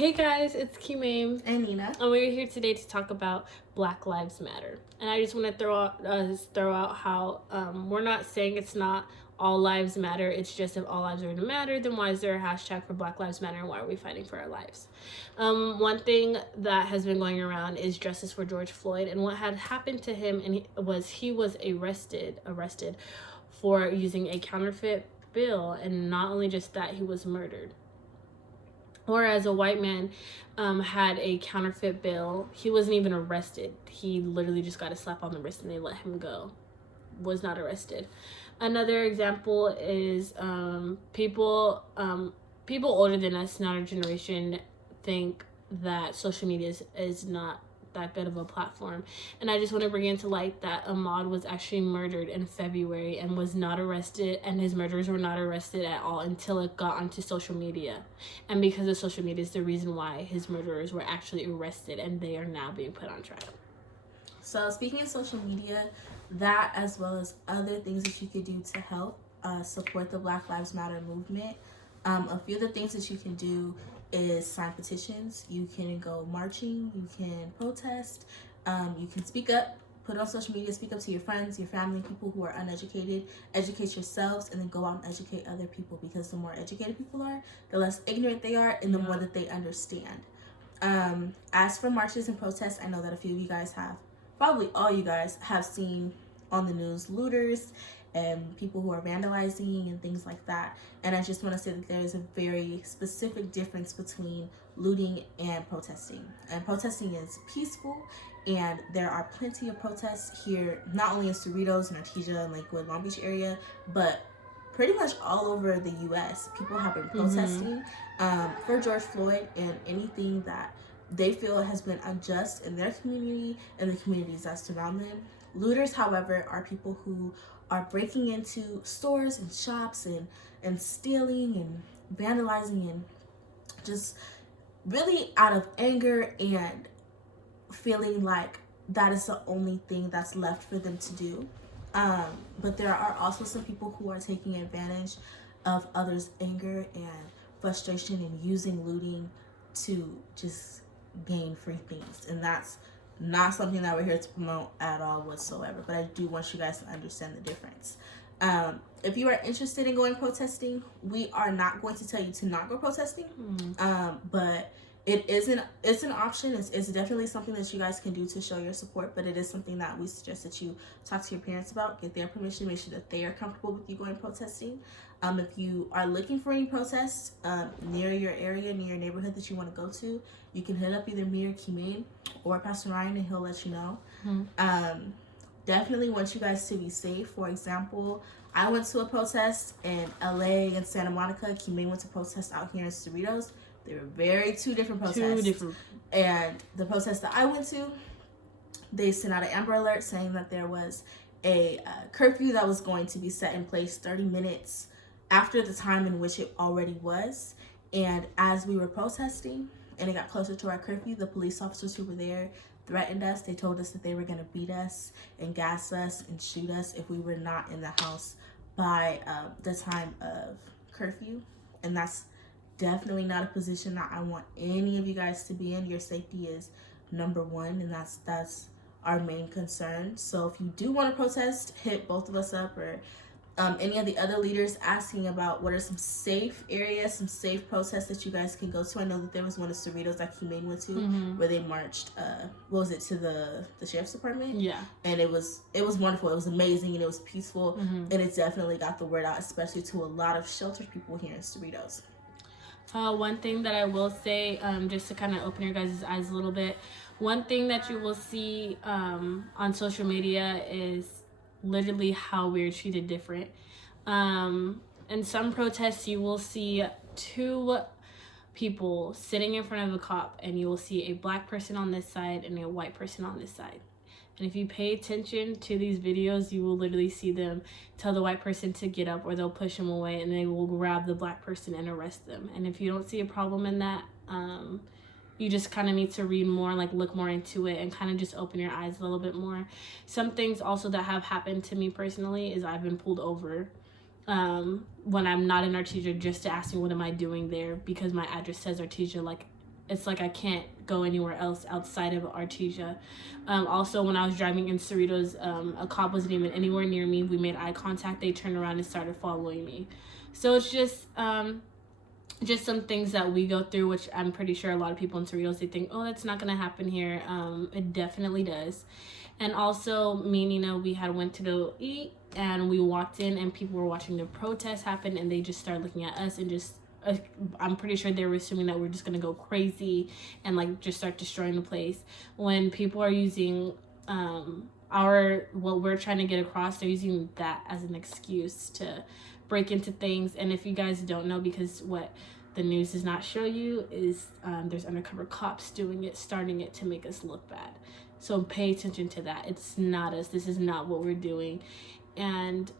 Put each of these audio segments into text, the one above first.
Hey guys, it's Kimayne and Nina. and we're here today to talk about Black Lives Matter. And I just want to throw out how we're not saying it's not all lives matter. It's just if all lives are going to matter, then why is there a hashtag for Black Lives Matter and why are we fighting for our lives? One thing that has been going around is justice for George Floyd, and what had happened to him and he was arrested for using a counterfeit bill, and not only just that, he was murdered. Whereas a white man had a counterfeit bill. He wasn't even arrested. He literally just got a slap on the wrist and they let him go. Was not arrested. Another example is people older than us, not our generation, think that social media is not that good of a platform. And I just want to bring into light that Ahmaud was actually murdered in February and was not arrested, and his murderers were not arrested at all until it got onto social media. And because of social media is the reason why his murderers were actually arrested, and they are now being put on trial. So speaking of social media, that as well as other things that you could do to help support the Black Lives Matter movement, a few of the things that you can do is sign petitions. You can go marching, you can protest, you can speak up, put it on social media, speak up to your friends, your family, people who are uneducated, educate yourselves, and then go out and educate other people, because the more educated people are, the less ignorant they are, and the more that they understand. As for marches and protests, I know that a few of you guys have, probably all you guys have seen on the news, looters and people who are vandalizing and things like that. And I just want to say that there is a very specific difference between looting and protesting. And protesting is peaceful, and there are plenty of protests here, not only in Cerritos and Artesia and Lakewood, Long Beach area, but pretty much all over the U.S. People have been protesting for George Floyd and anything that they feel has been unjust in their community and the communities that surround them. Looters, however, are people who are breaking into stores and shops and stealing and vandalizing and just really out of anger and feeling like that is the only thing that's left for them to do. But there are also some people who are taking advantage of others' anger and frustration and using looting to just gain free things, and that's not something that we're here to promote at all whatsoever. But I do want you guys to understand the difference. If you are interested in going protesting, we are not going to tell you to not go protesting, but it's an option. It's definitely something that you guys can do to show your support, but it is something that we suggest that you talk to your parents about, get their permission, make sure that they are comfortable with you going protesting. If you are looking for any protests near your area, near your neighborhood that you want to go to, you can hit up either me or Kimayne or Pastor Ryan, and he'll let you know. Definitely want you guys to be safe. For example, I went to a protest in LA and Santa Monica. Kimayne went to protest out here in Cerritos. They were two different protests. And the protest that I went to, they sent out an Amber Alert saying that there was a curfew that was going to be set in place 30 minutes after the time in which it already was. And as we were protesting and it got closer to our curfew, the police officers who were there threatened us. They told us that they were going to beat us and gas us and shoot us if we were not in the house by the time of curfew. And that's definitely not a position that I want any of you guys to be in. Your safety is number one, and that's our main concern. So if you do want to protest, hit both of us up, or any of the other leaders asking about what are some safe areas, some safe protests that you guys can go to. I know that there was one of Cerritos that Kimayne went to, where they marched, to the sheriff's department? Yeah. And it was wonderful. It was amazing, and it was peaceful, and it definitely got the word out, especially to a lot of sheltered people here in Cerritos. One thing that I will say, just to kind of open your guys' eyes a little bit, one thing that you will see on social media is literally how we're treated different. In some protests, you will see two people sitting in front of a cop, and you will see a black person on this side and a white person on this side. And if you pay attention to these videos, you will literally see them tell the white person to get up, or they'll push him away, and they will grab the black person and arrest them. And if you don't see a problem in that, you just kind of need to read more, like look more into it, and kind of just open your eyes a little bit more. Some things also that have happened to me personally is I've been pulled over when I'm not in Artesia, just to ask me what am I doing there, because my address says Artesia, like it's like I can't go anywhere else outside of Artesia. Also, when I was driving in Cerritos, a cop wasn't even anywhere near me. We made eye contact. They turned around and started following me. So it's just some things that we go through, which I'm pretty sure a lot of people in Cerritos, they think, oh, that's not going to happen here. It definitely does. And also, me and Nina, we had went to go eat, and we walked in, and people were watching the protest happen, and they just started looking at us and just, I'm pretty sure they were assuming that we're just going to go crazy and, like, just start destroying the place. When people are using what we're trying to get across, they're using that as an excuse to break into things. And if you guys don't know, because what the news does not show you is there's undercover cops doing it, starting it to make us look bad. So pay attention to that. It's not us. This is not what we're doing. And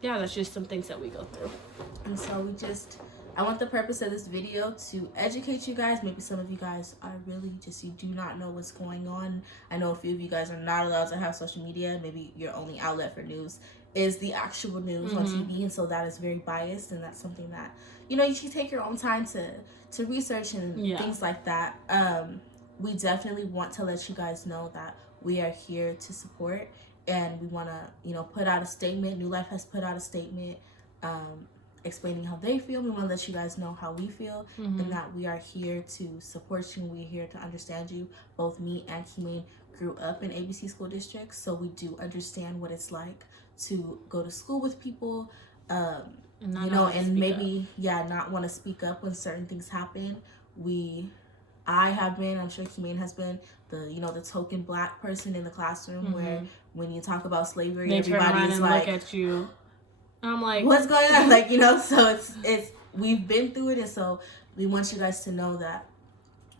yeah, that's just some things that we go through. And so I want the purpose of this video to educate you guys. Maybe some of you guys are really just, you do not know what's going on. I know a few of you guys are not allowed to have social media. Maybe your only outlet for news is the actual news on TV. And so that is very biased. And that's something that, you should take your own time to research and things like that. We definitely want to let you guys know that we are here to support. And we want to, put out a statement. New Life has put out a statement explaining how they feel. We want to let you guys know how we feel, and that we are here to support you. We're here to understand you. Both me and Kimayne grew up in ABC school districts, so we do understand what it's like to go to school with people, and maybe not want to speak up when certain things happen. I have been, I'm sure Kimayne has been, the token Black person in the classroom where when you talk about slavery, they everybody's like, look at you. I'm like, what's going on? So it's we've been through it, and so we want you guys to know that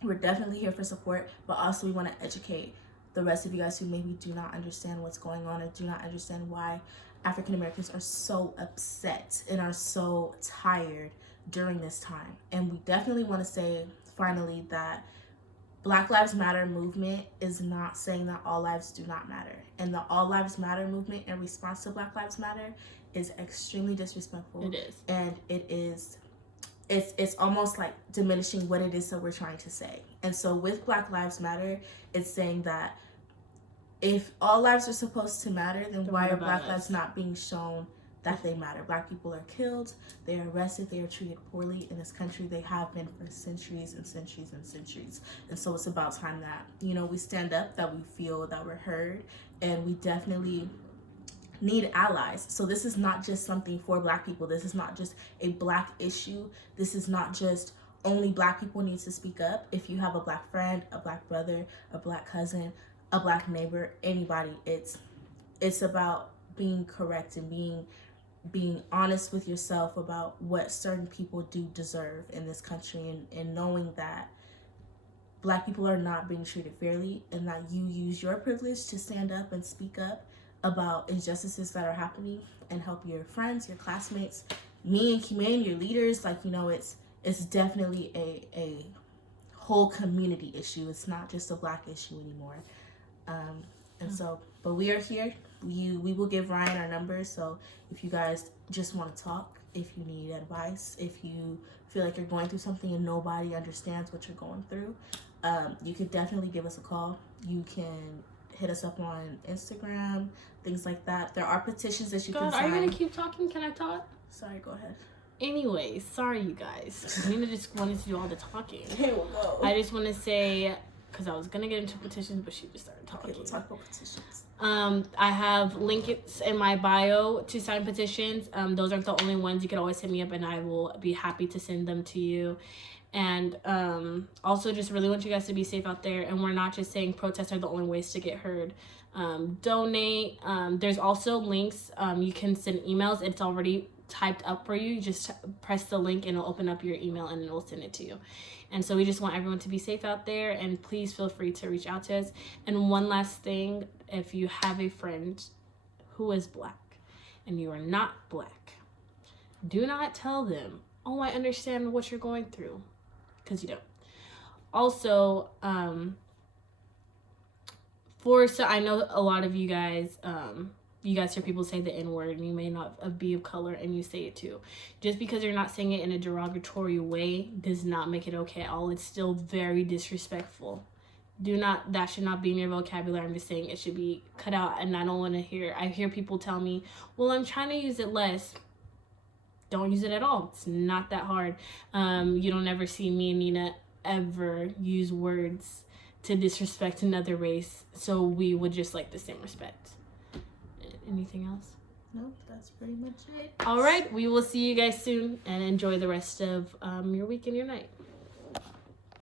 we're definitely here for support, but also we want to educate the rest of you guys who maybe do not understand what's going on or do not understand why African Americans are so upset and are so tired during this time. And we definitely want to say finally that Black Lives Matter movement is not saying that all lives do not matter. And the All Lives Matter movement in response to Black Lives Matter is extremely disrespectful. It is. And it's almost like diminishing what it is that we're trying to say. And so with Black Lives Matter, it's saying that if all lives are supposed to matter, then why are Black lives not being shown that they matter? Black people are killed, they are arrested, they are treated poorly in this country. They have been for centuries and centuries and centuries. And so it's about time that, we stand up, that we feel that we're heard, and we definitely need allies. So this is not just something for Black people. This is not just a Black issue. This is not just only Black people need to speak up. If you have a Black friend, a Black brother, a Black cousin, a Black neighbor, anybody, it's about being correct and being honest with yourself about what certain people do deserve in this country, and knowing that Black people are not being treated fairly, and that you use your privilege to stand up and speak up about injustices that are happening and help your friends, your classmates, me and Kimayne, your leaders. It's definitely a whole community issue. It's not just a Black issue anymore. But we are here. We will give Ryan our number. So if you guys just want to talk, if you need advice, if you feel like you're going through something and nobody understands what you're going through, you could definitely give us a call. You can hit us up on Instagram, things like that. There are petitions that you can sign. Are you going to keep talking? Can I talk? Sorry, go ahead. Anyways, sorry you guys. Nina just wanted to do all the talking. Okay, we'll go. I just want to say, because I was going to get into petitions, but she just started talking. Okay, we'll talk about petitions. I have links in my bio to sign petitions. Those aren't the only ones. You can always hit me up and I will be happy to send them to you. And also just really want you guys to be safe out there. And we're not just saying protests are the only ways to get heard. Donate. There's also links. You can send emails. It's already typed up for you. You just press the link and it'll open up your email and it'll send it to you. And so we just want everyone to be safe out there, and please feel free to reach out to us. And one last thing, if you have a friend who is Black and you are not Black, do not tell them, oh, I understand what you're going through, because you don't. Also, I know a lot of you guys you guys hear people say the N-word and you may not be of color and you say it too. Just because you're not saying it in a derogatory way does not make it okay at all. It's still very disrespectful. That should not be in your vocabulary. I'm just saying it should be cut out, and I don't want to I hear people tell me, well, I'm trying to use it less. Don't use it at all. It's not that hard. You don't ever see me and Nina ever use words to disrespect another race, so we would just like the same respect. Anything else? Nope, that's pretty much it. All right, we will see you guys soon, and enjoy the rest of your week and your night.